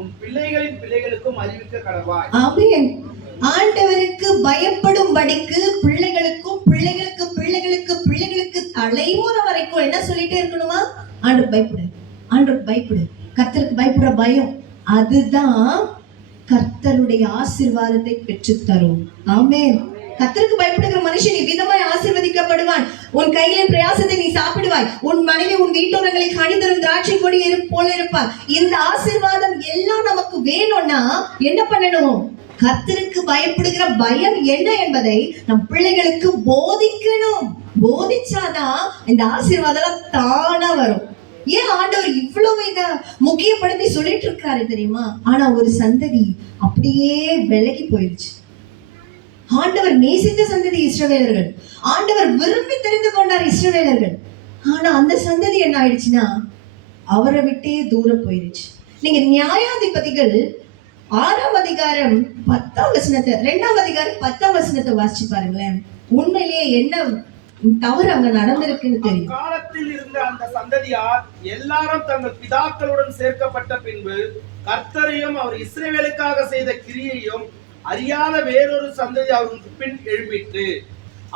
உன் பிள்ளைகளின் பிள்ளைகளுக்கும் அறிவிக்க கடவாய். ஆமென். ஆண்டவருக்கு பயப்படும்படிக்கு பிள்ளைகளுக்கும் பிள்ளைகளுக்கு பிள்ளைகளுக்கு பிள்ளைகளுக்கு தலைமுறை வரைக்கும் என்ன சொல்லிட்டே இருக்கணுமா? ஆண்டவர் பயப்படு, ஆண்டவர் பயப்படு. கர்த்தருக்கு பயப்படுற பயம் அதுதான் கர்த்தருடைய ஆசீர்வாதத்தை பெற்றுத் தரும். ஆமென். கர்த்தருக்கு பயப்படுகிற மனுஷன் இவ்விதமாய் ஆசீர்வதிக்கப்படுவான். உன் கையில பிரயாசத்தை நீ சாப்பிடுவாய். உன் மனைவி உன் வீட்டோரங்களை கனிதரும் திராட்சை கொடி போல இருப்பார். இந்த ஆசீர்வாதம் எல்லாம் நமக்கு வேணும்னா என்ன பண்ணணும்? கர்த்தருக்கு பயப்படுகிற பயம் என்ன என்பதை நம் பிள்ளைகளுக்கு போதிக்கணும். போதிச்சாதான் இந்த ஆசீர்வாதம் தானா வரும். ஏன் ஆண்டவர் இவ்வளவு இத முக்கியப்படுத்தி சொல்லிட்டு இருக்காரு தெரியுமா? ஆனா ஒரு சந்ததி அப்படியே விலகி போயிடுச்சு. ஆண்டவர் நேசித்த சந்ததி இஸ்ரவேலர்கள், ஆண்டவர் விரும்பி தெரிந்து கொண்டார் இஸ்ரவேலர்கள். ஆனா அந்த சந்ததி என்ன ஆயிடுச்சுன்னா அவரை விட்டே தூரம் போயிருச்சு. நீங்க நியாயாதிபதிகள் 6ஆம் அதிகாரம் 10ஆம் வசனத்தை 2ஆம் அதிகாரம் 10ஆம் வசனத்தை வாசிச்சு பாருங்களேன். உண்மையிலேயே என்ன தவறு அங்க நடந்திருக்குன்னு தெரியும். காலத்தில் இருந்த அந்த சந்ததியார் எல்லாரும் தங்கள் பிதாக்களுடன் சேர்க்கப்பட்ட பின்பு கர்த்தரையும் அவர் இஸ்ரவேலுக்காக செய்த கிரியையும் அறியாத வேறொரு சந்ததி அவருக்கு பின் எழும்பிற்று.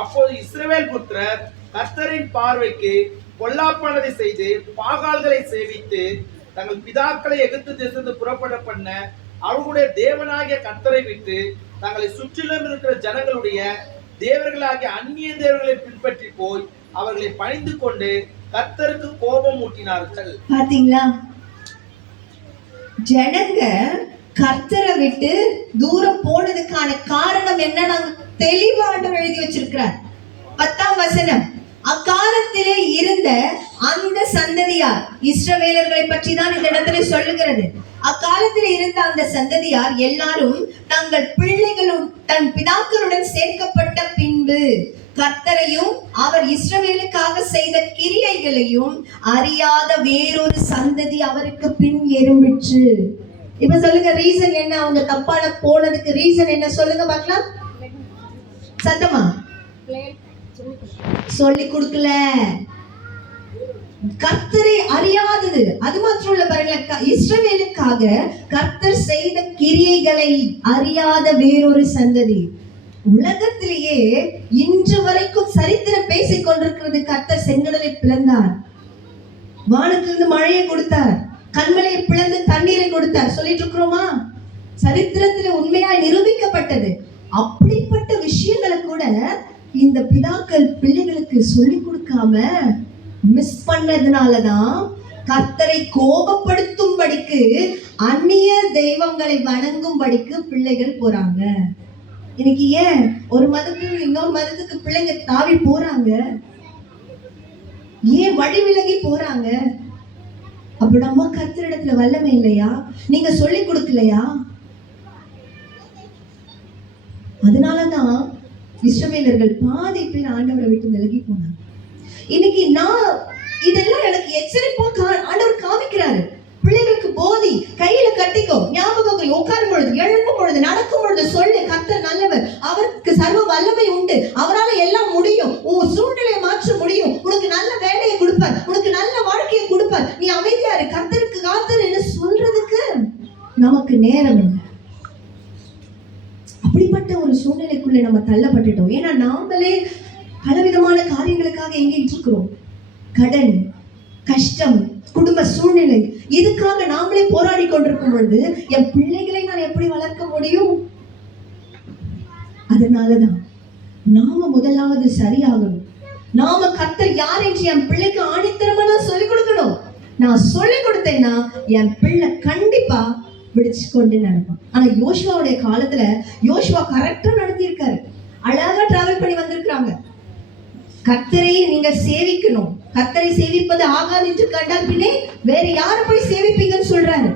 அப்போது இஸ்ரவேல் புத்திரர் கர்த்தரின் பார்வைக்கு பொல்லாப்பானதை செய்து பாகால்களை சேவித்து தங்கள் பிதாக்களை எகிப்து தேசத்து புறப்பட பண்ண அவர்களுடைய தேவனாகிய கர்த்தரை விட்டு தங்களை சுற்றிலும் இருக்கிற ஜனங்களுடைய தேவர்களாகிய அந்நிய தேவர்களை பின்பற்றி போய் அவர்களை பணிந்து கொண்டு கர்த்தருக்கு கோபம் ஊட்டினார்கள். பாத்தீங்களா? ஜனங்க கர்த்தரை விட்டு தூரம் போனதுக்கான காரணம் என்ன? நாங்க தெளிவா ஆண்டவர் எழுதி வச்சிருக்கிறார். 10ஆம் வசனம், அக்காலத்திலே இருந்த அந்த சந்ததியார், இஸ்ரவேலர்களை பற்றி தான் இந்த இடத்துல சொல்லுகிறது. அக்காலத்தில் இருந்த அந்த சந்ததியார் எல்லாரும் தங்கள் பிள்ளைகளும் தன் பிதாக்களுடன் சேர்க்கப்பட்ட பின்பு கர்த்தரையும் அவர் இஸ்ரவேலுக்காக செய்த கிரியைகளையும் அறியாத வேறொரு சந்ததி அவருக்கு பின் எழும்பிற்று. இப்ப சொல்லுங்க, ரீசன் என்ன? அவங்க தப்பான போனதுக்கு ரீசன் என்ன? சொல்லுங்க பார்க்கலாம். சத்தமா சொல்லி கொடுக்கல. கர்த்தரை அறியாதது. அது மாத்திரம் இல்ல பாருங்க, இஸ்ரவேலுக்காக கர்த்தர் செய்த கிரியைகளை அறியாத வேறொரு சந்ததி. உலகத்திலேயே இன்று வரைக்கும் சரித்திரம் பேசிக் கொண்டிருக்கிறது. கர்த்தர் செங்கடலை பிளந்தார், வானத்திலிருந்து மழையை கொடுத்தார், கண்மலையை பிளந்து தண்ணீரை கொடுத்தார். சொல்லிட்டு இருக்கிறோமா? சரித்திரத்தில் உண்மையாய் நிரூபிக்கப்பட்டது. அப்படிப்பட்ட விஷயங்களை கூட இந்த பிதாக்கள் பிள்ளைகளுக்கு சொல்லி கொடுக்காம மிஸ் பண்ணதுனாலதான் கர்த்தரை கோபப்படுத்தும்படிக்கு அந்நிய தெய்வங்களை வணங்கும்படிக்கு பிள்ளைகள் போறாங்க. இன்னைக்கு ஏன் ஒரு மதத்துக்கு இன்னொரு மதத்துக்கு பிள்ளைங்க தாவி போறாங்க? ஏன் வழி விலகி போறாங்க? அப்ப நம்ம கர்த்தரிடத்துல வல்லமை இல்லையா? நீங்க சொல்லி கொடுக்கலையா? அதனாலதான் இஸ்ரவேலர்கள் பாதி பேர் ஆண்டவரை விட்டு விலகி போனாங்க. இன்னைக்கு நான் இதெல்லாம் எனக்கு எச்சரிப்பா ஆண்டவர் காமிக்கிறாரு. பிள்ளைகளுக்கு போதி, கையில கட்டிக்கோ, ஞாபகம் உட்காரும் பொழுது, எழும்பும் பொழுது, நடக்கும் பொழுது சொல்லு, கர்த்தர் நல்லவர், அவருக்கு சர்வ வல்லமை உண்டு, அவரால் எல்லாம் முடியும், உன் சூழ்நிலையை மாற்ற முடியும், உனக்கு நல்ல வேலையை கொடுப்பார், உனக்கு நல்ல வாழ்க்கையை கொடுப்பார், நீ அமைதியாரு, கர்த்தருக்கு காத்தர் என்று சொல்றதுக்கு நமக்கு நேரம் இல்லை. அப்படிப்பட்ட ஒரு சூழ்நிலைக்குள்ள நம்ம தள்ளப்பட்டுட்டோம். ஏன்னா நாமளே பலவிதமான காரியங்களுக்காக எங்கிட்டு இருக்கிறோம். கடன், கஷ்டம், குடும்ப சூழ்நிலை, இதுக்காக நாமளே போராடி கொண்டிருக்கும் பொழுது என் பிள்ளைகளை நான் எப்படி வளர்க்க முடியும்? அதனாலதான் நாம முதலாவது சரியாகணும். நாம கர்த்தர் யார் என்று என் பிள்ளைக்கு ஆணித்தரமா நான் சொல்லிக் கொடுக்கணும். நான் சொல்லிக் கொடுத்தேன்னா என் பிள்ளை கண்டிப்பா விடிச்சு கொண்டு நடப்பான். ஆனா யோசுவாவுடைய காலத்துல யோசுவா கரெக்டா நடத்தியிருக்காரு. அழகா டிராவல் பண்ணி வந்திருக்கிறாங்க. கர்த்தரை நீங்க சேவிக்கணும், கர்த்தரை சேவிப்பது ஆகாது என்று கண்டால் பின்னே வேற யாரை போய் சேவிப்பீங்கன்னு சொல்றாரு.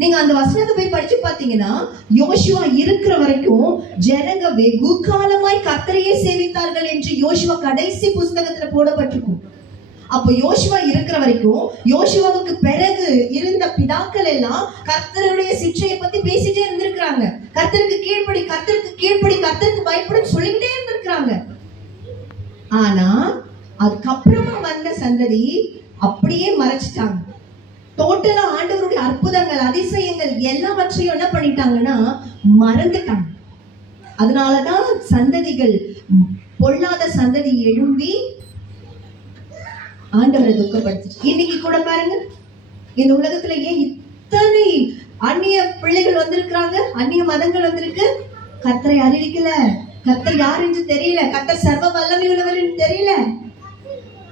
நீங்க அந்த வசனத்தை போய் படிச்சு பாத்தீங்கன்னா யோசுவா இருக்கிற வரைக்கும் ஜனங்க வெகு காலமாய் கர்த்தரையே சேவித்தார்கள் என்று யோசுவா கடைசி புஸ்தகத்துல போடப்பட்டிருக்கும். அப்ப யோசுவா இருக்கிற வரைக்கும், யோசுவாவுக்கு பிறகு இருந்த பிதாக்கள் எல்லாம் கர்த்தருடைய சிற்றையை பத்தி பேசிட்டே இருந்திருக்கிறாங்க. கர்த்தருக்கு கீழ்ப்படி, கர்த்தருக்கு கீழ்ப்படி, கர்த்தருக்கு பயப்படும் சொல்லிக்கிட்டே இருந்திருக்கிறாங்க. ஆனா அதுக்கப்புறமா வந்த சந்ததி அப்படியே மறைச்சிட்டாங்க. டோட்டலா ஆண்டவருடைய அற்புதங்கள், அதிசயங்கள் எல்லாவற்றையும் என்ன பண்ணிட்டாங்கன்னா மறந்துட்டாங்க. அதனாலதான் சந்ததிகள், பொல்லாத சந்ததி எழும்பி ஆண்டவரை துக்கப்படுத்துச்சு. இன்னைக்கு கூட பாருங்க, இந்த உலகத்துல ஏன் இத்தனை அந்நிய பிள்ளைகள் வந்திருக்கிறாங்க, அந்நிய மதங்கள் வந்திருக்கு? கர்த்தரை அறிவிக்கல, கர்த்தர் யார் என்று தெரியல, கர்த்தர் சர்வ வல்லமை உள்ளவர் என்று தெரியல.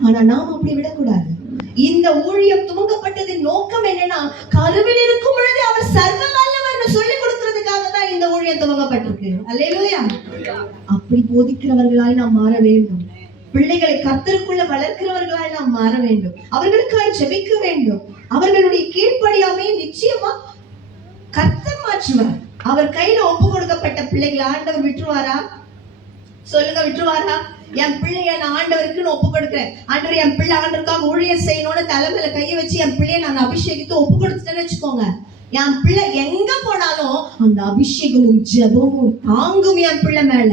ஆனா நாம் அப்படி விடக்கூடாது. இந்த ஊழியம் துவங்கப்பட்டதின் நோக்கம் என்னன்னா, கருவில் இருக்கும் பொழுது அவர் சர்வ வல்லவர் சொல்லி கொடுக்கிறதுக்காக தான் இந்த ஊழியம் துவங்கப்பட்டிருக்கு. அல்லேலூயா. அப்படி போதிக்கிறவர்களாய் நாம் மாற வேண்டும். பிள்ளைகளை கர்த்தருக்குள்ள வளர்க்கிறவர்களாய் நாம் மாற வேண்டும். அவர்களுக்காய் ஜெபிக்க வேண்டும். அவர்களுடைய கீழ்ப்படியாமை நிச்சயமா கர்த்தர் மாற்றுவார். அவர் கையில ஒப்பு கொடுக்கப்பட்ட பிள்ளைகளை ஆண்டவர் விட்டுருவாரா? சொல்லுங்க, விட்டுருவாரா? என் பிள்ளைய நான் ஆண்டவருக்குன்னு ஒப்பு கொடுக்கிறேன், ஆண்டவர் என் பிள்ளை ஆண்டவருக்காக ஊழியம் செய்யணும்னு தலைமையில கையை வச்சு என் பிள்ளைய நான் அபிஷேகித்து ஒப்பு கொடுத்துட்டேன்னு வச்சுக்கோங்க, என் பிள்ளை எங்க போனாலும் அந்த அபிஷேகமும் ஜெபமும் தாங்கும். என் பிள்ளை மேல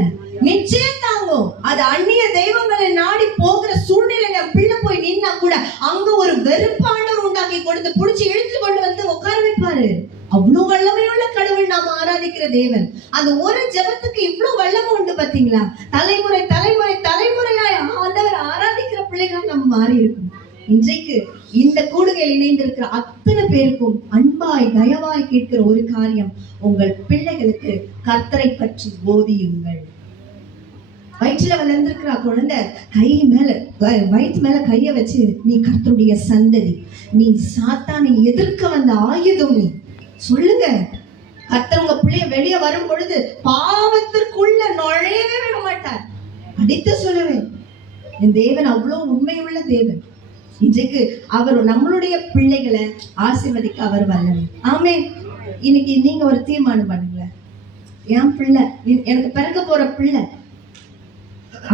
நிச்சயம் தாங்கும். அது அந்நிய தெய்வங்களை நாடி போகிற சூழ்நிலை என் பிள்ளை போய் நின்னா கூட அங்க ஒரு வெறுப்பாண்டவர் உண்டாக்கி கொடுத்து புடிச்சு இழுத்து கொண்டு வந்து உட்கார வைப்பாரு. அவ்வளவு வல்லமையுள்ள கடவுள் நாம் ஆராதிக்கிற தேவன். அந்த ஒரு ஜெபத்துக்கு இவ்வளவு வல்லமை உண்டு பாத்தீங்களா? தலைமுறை தலைமுறை தலைமுறையாய் ஆண்டவர் ஆராதிக்கிற பிள்ளைகள் நம்ம மாறி இருக்கும். இன்றைக்கு இந்த கூடுகையில் இணைந்திருக்கிற அத்தனை பேருக்கும் அன்பாய் தயவாய் கேட்கிற ஒரு காரியம், உங்கள் பிள்ளைகளுக்கு கர்த்தரை பற்றி போதியுங்கள். வயிற்றுல வளர்ந்திருக்கிற குழந்தை கை மேல வயிற்று மேல கைய வச்சு, நீ கர்த்தருடைய சந்ததி, நீ சாத்தானை எதிர்க்க வந்த ஆயுதம், நீ சொல்லுங்க. கர்த்தர் உங்க பிள்ளைய வெளியே வரும் பொழுது பாவத்திற்குள்ள நுழையவே விட மாட்டார். அடித்து சொல்லுவேன், என் தேவன் அவ்வளவு உண்மையுள்ள தேவன். இன்றைக்கு அவர் நம்மளுடைய பிள்ளைகளை ஆசீர்வதிக்க அவர் வல்லவர். ஆமென். இன்னைக்கு நீங்க ஒரு தீர்மானம் பண்ணுங்களேன், என் பிள்ளை, எனக்கு பிறக்க போற பிள்ளை,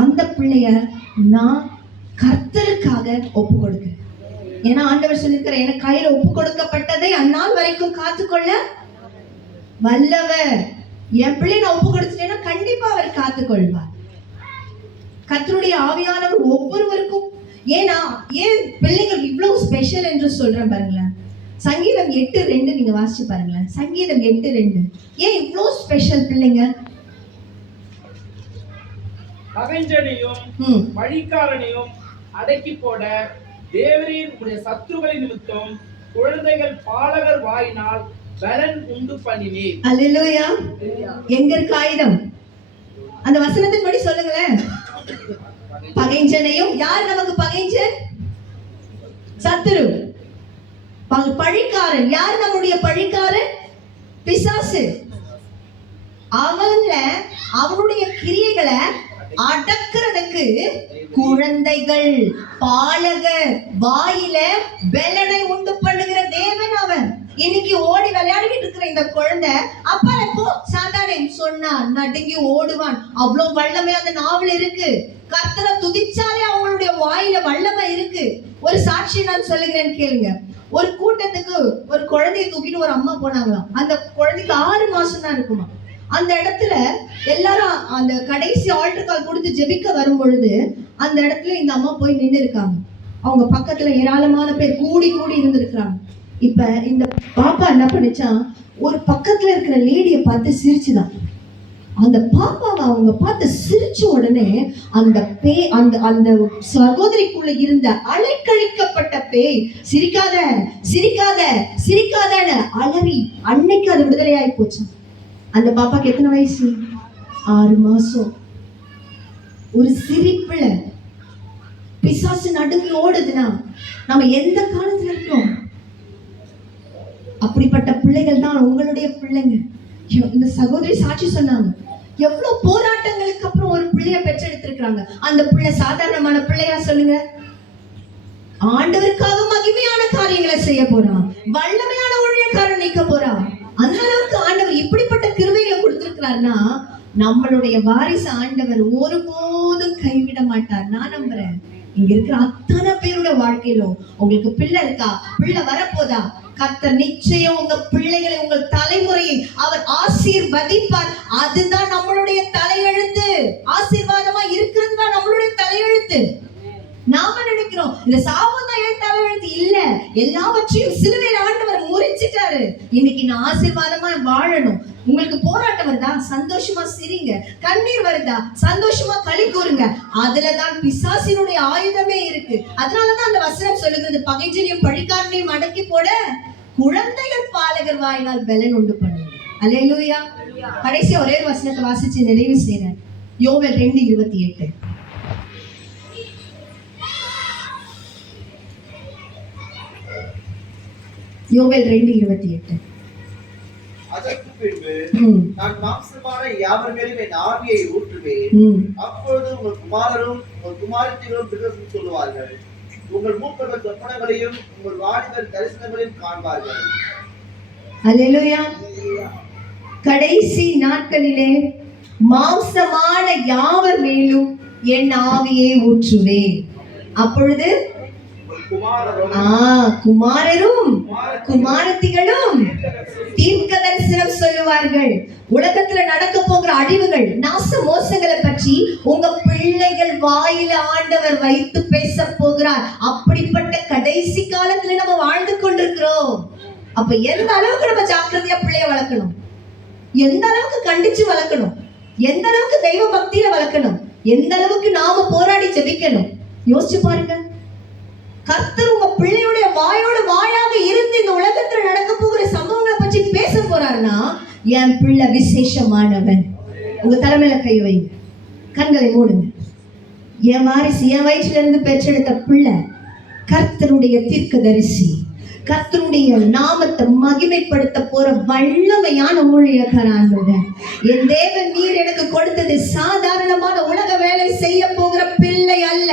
அந்த பிள்ளைய நான் கர்த்தருக்காக ஒப்பு கொடுக்கிறேன். ஏன்னா ஆண்டவர் சொல்லியிருக்கிற, எனக்கு கையில ஒப்பு கொடுக்கப்பட்டதை அந்நாள் வரைக்கும் காத்துக்கொள்ள வல்லவர். என் பிள்ளை நான் ஒப்பு கொடுத்துட்டேன்னா கண்டிப்பா அவர் காத்துக்கொள்வார். கர்த்தருடைய ஆவியானவர் ஒவ்வொருவருக்கும், ஏன்னா ஏன் பிள்ளைகள் இவ்வளவு ஸ்பெஷல் என்று சொல்றேன் பாருங்களேன். சங்கீதம் 8:2 நீங்க வாசிச்சு பாருங்களேன். சங்கீதம் 8:2 ஏன் இவ்வளவு ஸ்பெஷல் பிள்ளைங்க? பகைஞனையும் வழிக்காரனையும் அடக்கி போட தேவரீர் உடைய சத்துருக்களின் நிமித்தம் குழந்தைகள் பாலகர் வாயினால் பலன் உண்டு பண்ணினீர். அல்லேலூயா. எங்க இருக்கு ஆயுதம்? அந்த வசனத்தின்படி சொல்லுங்களேன். பகைஞனையும், யார் நமக்கு பகைஞன்? சத்துரு. பழிக்காரன், யார் நம்முடைய பழிக்காரன்? பிசாசு. அவனுடைய கிரியைகளை அடக்கிறதுக்கு குழந்தைகள் பாலகர் வாயில பெலனை உண்டு பண்ணுகிற தேவன் அவன். இன்னைக்கு ஓடி விளையாடிட்டு இருக்கிற இந்த குழந்தை அப்பா எப்போ சாத்தானே சொன்னா நடுங்கி ஓடுவான். அவ்வளவு வல்லமை அந்த நாவல் இருக்கு. கர்த்தரை துதிச்சாலே அவங்களுடைய வாயில வல்லமை இருக்கு. ஒரு சாட்சி நான் சொல்லுகிறேன் கேளுங்க. ஒரு கூட்டத்துக்கு ஒரு குழந்தையை தூக்கிட்டு ஒரு அம்மா போனாங்களாம். அந்த குழந்தைக்கு 6 மாசம் தான் இருக்குமா. அந்த இடத்துல எல்லாரும் அந்த கடைசி ஆல்டர் கால் கொடுத்து ஜெபிக்க வரும் பொழுது அந்த இடத்துல இந்த அம்மா போய் நின்று இருக்காங்க. அவங்க பக்கத்துல ஏராளமான பேர் கூடி இருந்திருக்கிறாங்க. இப்ப இந்த பாப்பா என்ன பண்ணிச்சா, ஒரு பக்கத்துல இருக்கிற லேடியை பார்த்து சிரிச்சுதான். அந்த பாப்பாவை அவங்க பார்த்து சிரிச்ச உடனே அந்த பேய், அந்த சகோதரிக்குள்ள இருந்த அலைக்கழிக்கப்பட்ட பேய் சிரிக்காத சிரிக்காத சிரிக்காதன்னு அலறி அன்னைக்கு அது விடுதலையாகி போச்சு. அந்த பாப்பாக்கு எத்தனை வயசு? 6 மாசம். ஒரு சிரிப்புல பிசாசு நடுங்கி ஓடுதுன்னா நம்ம எந்த காலத்துல இருக்கோம்? அப்படிப்பட்ட பிள்ளைகள் தான் உங்களுடைய பிள்ளைங்க. இந்த சகோதரி சாட்சி சொன்னாங்க, எவ்வளவு போராட்டங்களுக்கு அப்புறம் ஒரு பிள்ளைய பெற்றெடுத்திருக்காங்க. அந்த பிள்ளை சாதாரணமான பிள்ளையா? சொல்லுங்க. ஆண்டவருக்காக மகிமையான காரியங்களை செய்ய போறான், வல்லமையான ஊழியக்காரன் நிக்க போறான். அந்த அளவுக்கு ஆண்டவர் இப்படிப்பட்ட கிருபைகளை கொடுத்திருக்கிறார்னா நம்மளுடைய வாரிசு ஆண்டவர் ஒருபோதும் கைவிட மாட்டார். நான் நம்புறேன். இங்க இருக்கிற அத்தனை பேரோட வாழ்க்கையிலும் உங்களுக்கு பிள்ளை இருக்கா, பிள்ளை வரப்போதா, கர்த்தர் நிச்சயம் உங்க பிள்ளைகளை, உங்கள் தலைமுறையை அவர் ஆசீர்வதிப்பார். அதுதான் நம்மளுடைய தலையெழுத்து. ஆசீர்வாதமா இருக்கிறது தான் நம்மளுடைய தலையெழுத்து. நாம நினைக்கிறோம் இந்த சாபம் தான் என் தலையெழுத்து. இல்ல, எல்லாவற்றையும் சிலுவையில் ஆண்டவர் முறிச்சிட்டாரு. இன்னைக்கு நான் ஆசீர்வாதமா வாழணும். உங்களுக்கு போராட்டம் வருதா, சந்தோஷமா சிரிங்க. கண்ணீர் வருதா, சந்தோஷமா களி கூறுங்க. அதுலதான் பிசாசினுடைய ஆயுதமே இருக்கு. அதனாலதான் அந்த வசனம் சொல்லுகிறது, பகைஞனையும் பழிக்காரனையும் அடக்கி போட குழந்தைகள் பாலகர் வாயினால் பலன் உண்டு பண்ணுங்க. அல்லேலூயா. கடைசி ஒரே ஒரு வசனத்தை வாசிச்சு நிறைவு செய்றேன். யோவேல் 2:28. யோவேல் 2:28. அதற்கு பின்பு நான் மாம்சமான யாவர் மேலும் என் ஆவியை ஊற்றுவேன். அப்பொழுது உங்கள் குமாரரும் உங்கள் குமாரத்திகளும் பிரசங்கம் சொல்லுவார்கள். உங்கள் மூப்பர்கள் சொப்பனங்களையும் உங்கள் வாலிபர் தரிசனங்களையும் காண்பார்கள். அல்லேலூயா. கடைசி நாட்களிலே மாம்சமான யாவர் மேலும் என் ஆவியை ஊற்றுவேன். அப்பொழுது குமாரரும் குமாரத்திகளும் தீர்க்க தரிசனம் சொல்லுவார்கள். உலகத்துல நடக்க போகிற அழிவுகள், நாச மோசங்களை பற்றி உங்க பிள்ளைகள் வாயில ஆண்டவர் வைத்து பேச போகிறார். அப்படிப்பட்ட கடைசி காலத்துல நம்ம வாழ்ந்து கொண்டிருக்கிறோம். அப்ப எந்த அளவுக்கு நம்ம ஜாக்கிரதையா பிள்ளைய வளர்க்கணும், எந்த அளவுக்கு கண்டிச்சு வளர்க்கணும், எந்த அளவுக்கு தெய்வ பக்தியில வளர்க்கணும், எந்த அளவுக்கு நாம போராடி ஜெபிக்கணும். யோசிச்சு பாருங்க. கர்த்தர் உங்க பிள்ளையுடைய வாயோட வாயாக இருந்து இந்த உலகத்துல நடக்க போகிற சம்பவங்களை பற்றி பேச போறாருன்னா, என் பிள்ளை விசேஷமானவன். உங்க தலைமையில கை வைங்க, கண்களை மூடுங்க. என் வாரிசு, என் வயிற்றில இருந்து பெற்றெடுத்த பிள்ளை கர்த்தருடைய தீர்க்கதரிசி, கர்த்தருடைய நாமத்தை மகிமைப்படுத்த போற வல்லமையான ஊழியக்காரன். என் தேவன் நீர் எனக்கு கொடுத்தது சாதாரணமான உலக வேலை செய்ய போகிற பிள்ளை அல்ல.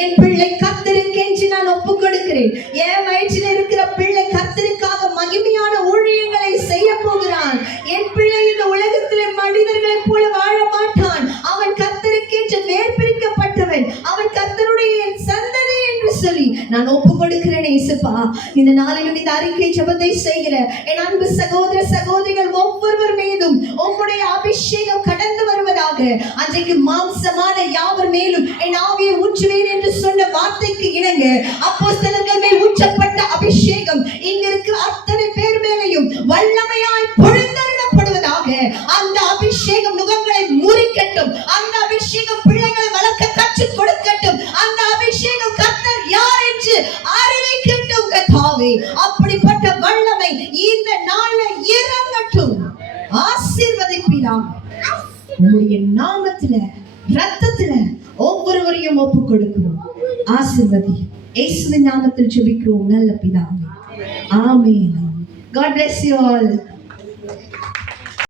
என் பிள்ளை கர்த்தருக்கென்று நான் ஒப்பு கொடுக்கிறேன். என் வயிற்றில் இருக்கிற பிள்ளை கர்த்தருக்காக மகிமையான ஊழியங்களை செய்ய போகிறான். என் பிள்ளை இந்த உலகத்திலே மனிதர்களைப் போல வாழ மாட்டான். அவன் கர்த்தருக்கென்று நேர்பிரிக்கப்பட்டவன். அவன் கர்த்தருடைய சந்ததி என்று சொல்லி நான் ஒப்பு கொடுக்கிறேன். இயேசுப்பா, இந்த நாளிலும் இந்த அறிக்கை ஜெபத்தை செய்கிற என் அன்பு சகோதர சகோதரிகள் ஒவ்வொருவர் மீதும் உம்முடைய அபிஷேகம் கடந்து வருவதாக. அன்றைக்கு மாம்சமான யாவர் மேலும் என் ஆவியை ஊற்றுவேன் என்று சொன்ன வார்த்தைக்கு இணங்க அப்போஸ்தலர்கள் மேல் ஊற்றப்பட்ட அபிஷேகம் இங்க இருக்கிற அத்தனை பேர் மேலையும் வல்லமையாய் பொழிந்தருளப்படுவதாக. அந்த அபிஷேகம் நுகங்களை முறிக்கட்டும். அந்த அபிஷேகம் பிள்ளைகளை வளர்க்க கற்றுக் கொடுக்கட்டும். அந்த அபிஷேகம் கர்த்தர் யார் என்று அறிவிக்கட்டும். கர்த்தாவே, அப்படிப்பட்ட வல்லமை இந்த நாளில் இறங்கட்டும். ஆசீர்வதிப்பீராக. உம்முடைய நாமத்துல இரத்தத்துல ஒவ்வொருவரையும் ஒப்பு கொடுக்கிறோம். ஆசீர்வதி. இயேசுவின் நாமத்தில் ஜெபிக்கிறோம் நல்ல பிதாவே. ஆமென். God bless you all.